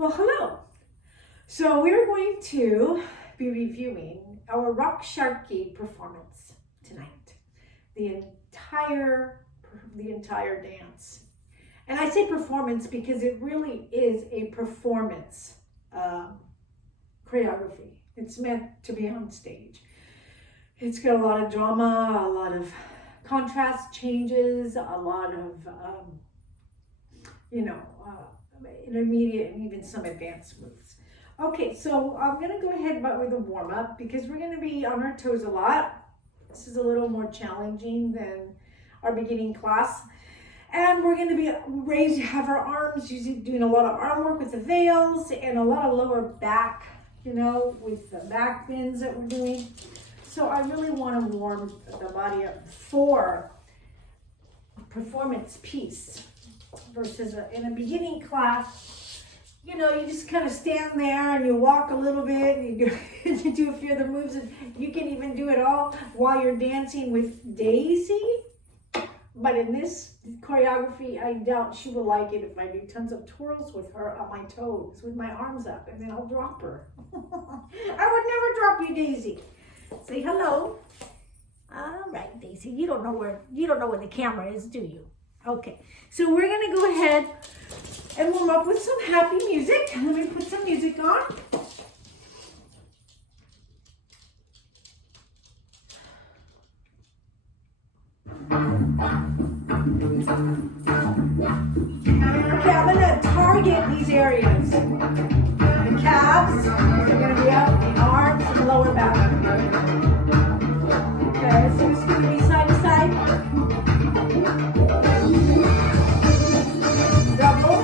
Well, hello. So we're going to be reviewing our Sharki performance tonight. The entire dance. And I say performance because it really is a performance choreography. It's meant to be on stage. It's got a lot of drama, a lot of contrast changes, a lot of, intermediate and even some advanced moves. Okay, so I'm going to go ahead with a warm-up because we're going to be on our toes a lot. This is a little more challenging than our beginning class. And we're going to be have our arms, usually doing a lot of arm work with the veils and a lot of lower back, with the back bends that we're doing. So I really want to warm the body up for a performance piece versus in a beginning class, you just kind of stand there and you walk a little bit and you do a few other moves, and you can even do it all while you're dancing with Daisy. But in this choreography, I doubt she will like it if I do tons of twirls with her on my toes, with my arms up, and then I'll drop her. I would never drop you, Daisy. Say hello. All right, Daisy. You don't know where the camera is, do you? Okay. So we're gonna go ahead and warm up with some happy music. Let me put some music on. Okay, I'm gonna target these areas. The calves are gonna be up, the arms, and the lower back. Okay, so it's gonna be side to side. Double.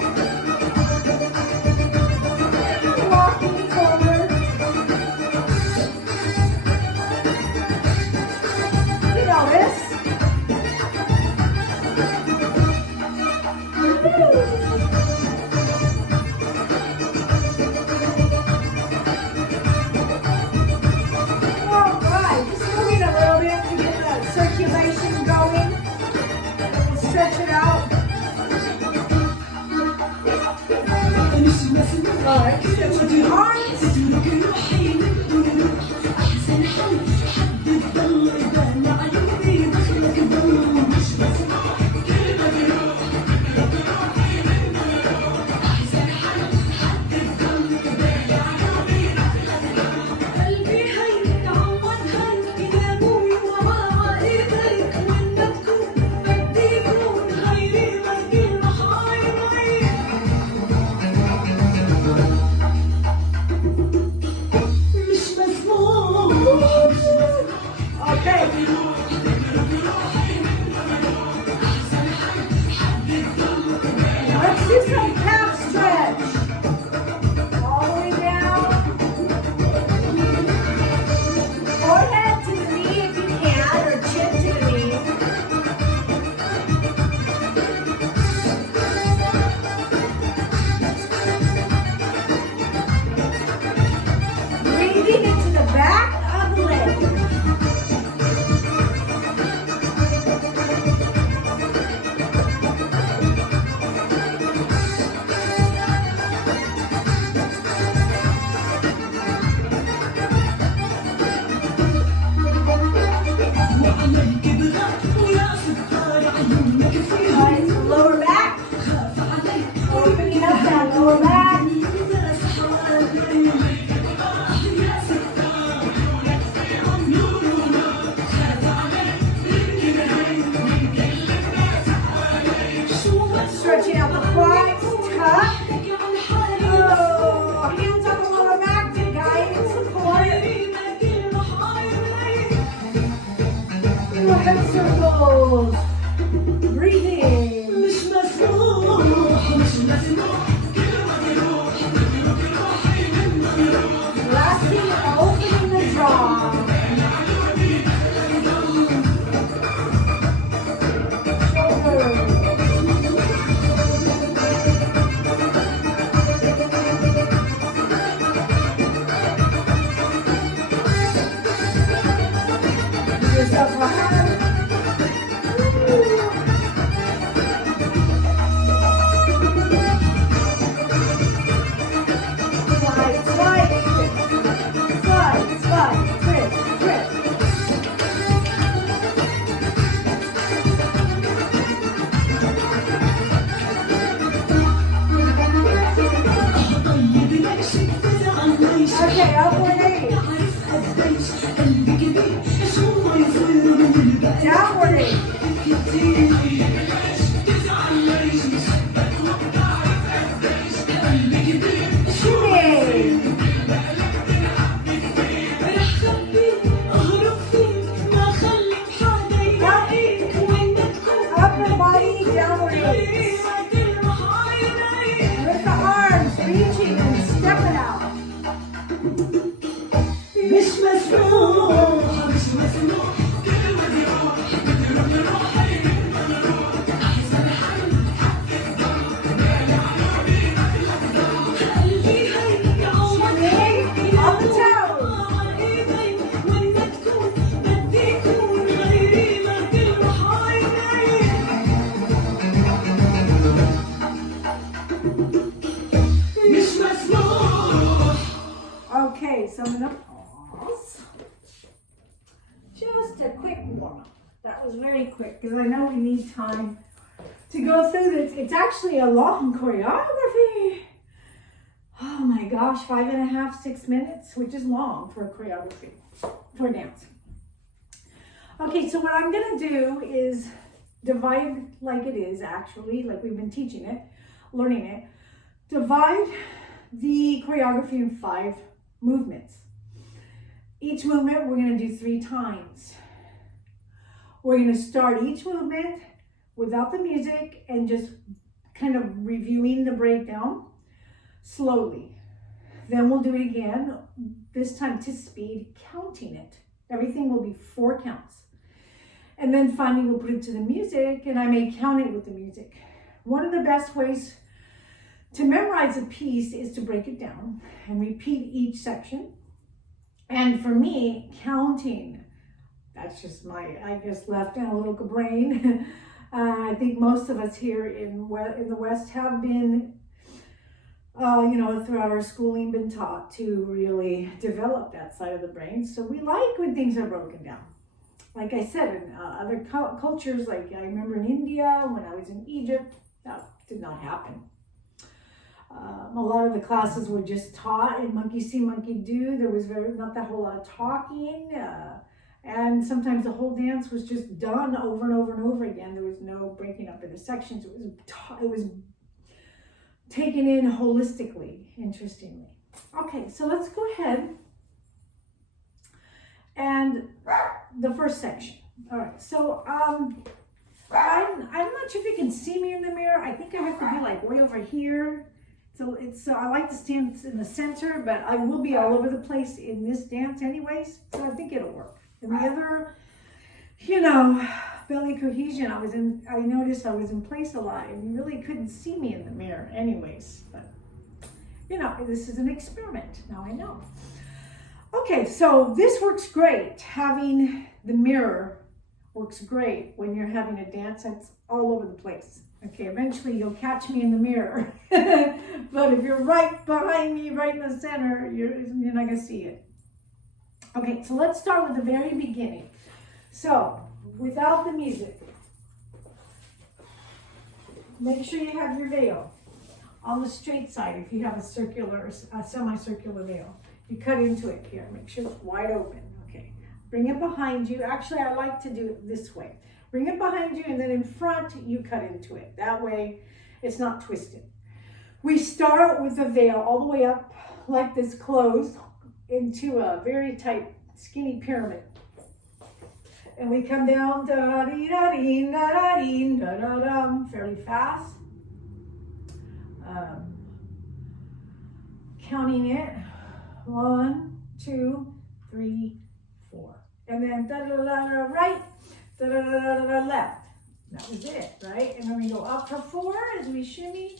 Walking forward. You know this. Stretching out the quads, tuck. Oh, hands on the lower back to guide and support. Little head circles. Breathing. Relaxing, opening the jaw. Yourself a hug. Okay, upward 8. Downward 8. Shimmy. Upper body, downward 8. With the arms reaching and stepping out. مش مسموح On the toes. Okay, so I'm gonna pause. Just a quick warm up. That was very quick because I know we need time to go through this. It's actually a long choreography. Oh my gosh, 5.5, 6 minutes, which is long for a choreography, for a dance. Okay, so what I'm gonna do is divide like it is actually, like we've been teaching it, learning it. Divide the choreography in 5 movements. Each movement we're going to do 3 times. We're going to start each movement without the music and just kind of reviewing the breakdown slowly. Then we'll do it again, this time to speed, counting it. Everything will be 4 counts. And then finally we'll put it to the music and I may count it with the music. One of the best ways to memorize a piece is to break it down and repeat each section. And for me, counting, that's just my, I guess, left analytical brain. I think most of us here in the West have been, throughout our schooling, been taught to really develop that side of the brain. So we like when things are broken down. Like I said, in other cultures, like I remember in India, when I was in Egypt, that did not happen. A lot of the classes were just taught and monkey see, monkey do. There was not that whole lot of talking. And sometimes the whole dance was just done over and over and over again. There was no breaking up into sections. It was taken in holistically, interestingly. Okay, so let's go ahead. And the first section. All right, so I'm not sure if you can see me in the mirror. I think I have to be like way over here. So I like to stand in the center, but I will be all over the place in this dance anyways. So I think it'll work. And the other, belly cohesion, I noticed I was in place a lot and you really couldn't see me in the mirror anyways. But, this is an experiment. Now I know. Okay, so this works great. Having the mirror works great when you're having a dance that's all over the place. Okay, eventually you'll catch me in the mirror. But if you're right behind me, right in the center, you're not going to see it. Okay, so let's start with the very beginning. So, without the music, make sure you have your veil on the straight side. If you have a semicircular veil, you cut into it here. Make sure it's wide open. Okay, bring it behind you. Actually, I like to do it this way. Bring it behind you, and then in front, you cut into it. That way, it's not twisted. We start with the veil all the way up like this, closed into a very tight, skinny pyramid. And we come down fairly fast. Counting it. 1, 2, 3, 4. And then right, left. That was it, right? And then we go up for 4 as we shimmy,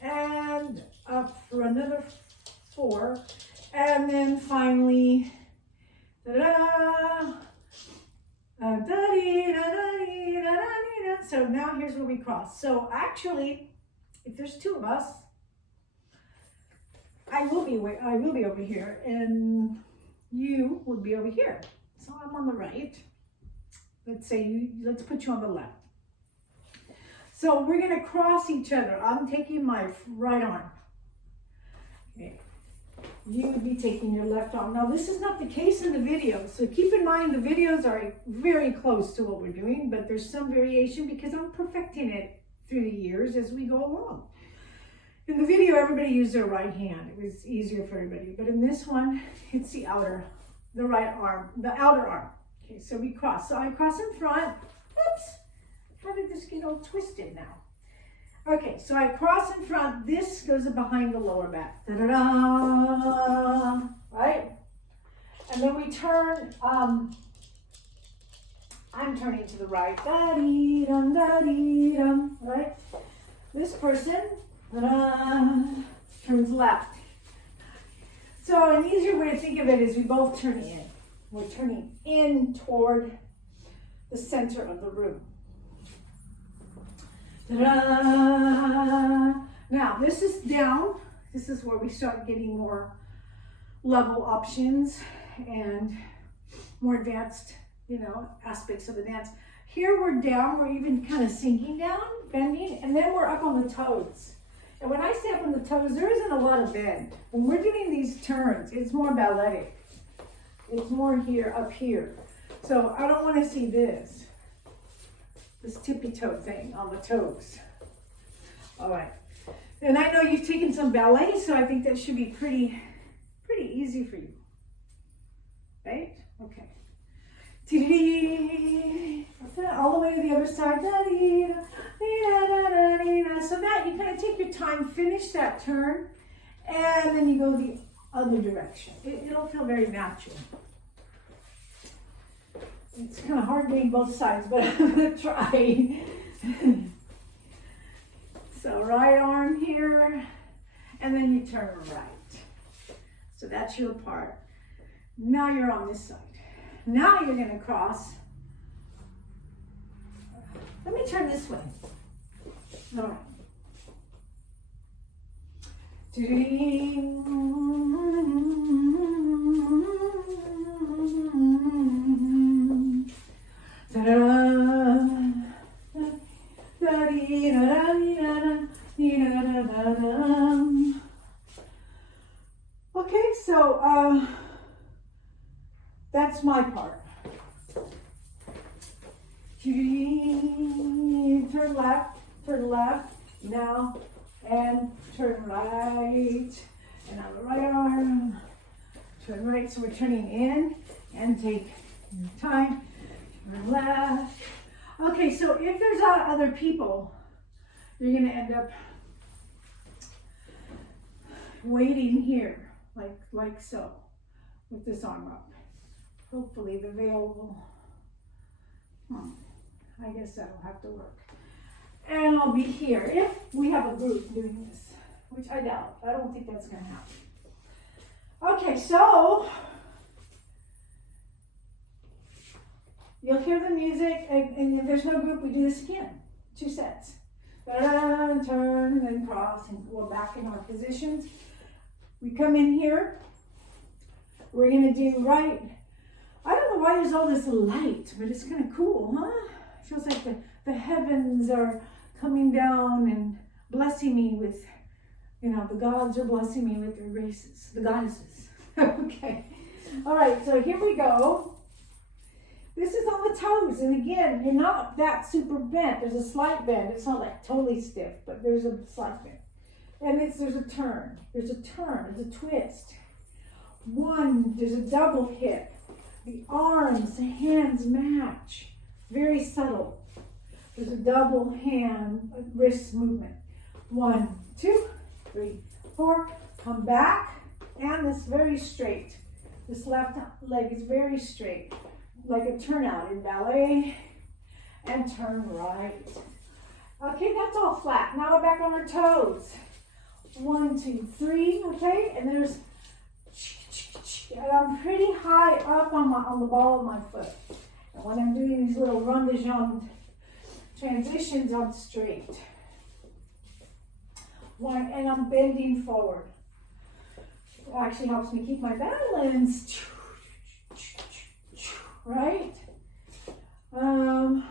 and up for another 4. And then finally, so now here's where we cross. So actually, if there's 2 of us, I will be over here, and you would be over here. So I'm on the right. Let's put you on the left. So we're gonna cross each other. I'm taking my right arm. Okay. you would be taking your left arm. Now, this is not the case in the video, so keep in mind the videos are very close to what we're doing, but there's some variation because I'm perfecting it through the years as we go along. In the video, everybody used their right hand. It was easier for everybody, but in this one, it's the outer, the right arm, the outer arm. Okay, so we cross. So I cross in front. Oops, how did this get all twisted now? Okay, so I cross in front. This goes behind the lower back. Da-da-da, right? And then we turn, I'm turning to the right. Da-dee-dum, da-dee-dum, right? This person, da-da, turns left. So an easier way to think of it is we both turn in. We're turning in toward the center of the room. Ta-da! Now, this is down. This is where we start getting more level options and more advanced, aspects of the dance. Here we're down, we're even kind of sinking down, bending, and then we're up on the toes. And when I say up on the toes, there isn't a lot of bend. When we're doing these turns, it's more balletic. It's more here, up here. So I don't want to see this tippy toe thing on the toes. All right. And I know you've taken some ballet, so I think that should be pretty easy for you. Right? Okay. All the way to the other side. So that you kind of take your time, finish that turn, and then you go the other direction. It'll feel very natural. It's kind of hard doing both sides, but I'm going to try. So right arm here, and then you turn right. So that's your part. Now you're on this side. Now you're going to cross. Let me turn this way. All right. Okay, so that's my part. Turn left, now, and turn right, and on the right arm, turn right, so we're turning in, and take your time, turn left. Okay, so if there's other people, you're gonna end up waiting here, like so, with this arm up. Hopefully the veil will, I guess that'll have to work. And I'll be here if we have a group doing this, which I doubt. I don't think that's gonna happen. Okay, so you'll hear the music, and if there's no group, we do this again, 2 sets. Turn, and then cross, and we're back in our positions. We come in here, we're gonna do right. I don't know why there's all this light, but it's kind of cool, huh? It feels like the heavens are coming down and blessing me with, the gods are blessing me with their graces, the goddesses. Okay. All right, so here we go. This is on the toes, and again, you're not that super bent. There's a slight bend. It's not like totally stiff, but there's a slight bend. And there's a turn. There's a twist. One, there's a double hip. The arms, the hands match. Very subtle. There's a double hand wrist movement. 1, 2, 3, 4. Come back, and this very straight. This left leg is very straight, like a turnout in ballet. And turn right. Okay, that's all flat. Now we're back on our toes. 1, 2, 3. Okay, and there's. And I'm pretty high up on the ball of my foot. And when I'm doing these little rond de jambe transitions, I'm straight. And I'm bending forward. It actually helps me keep my balance. Right? And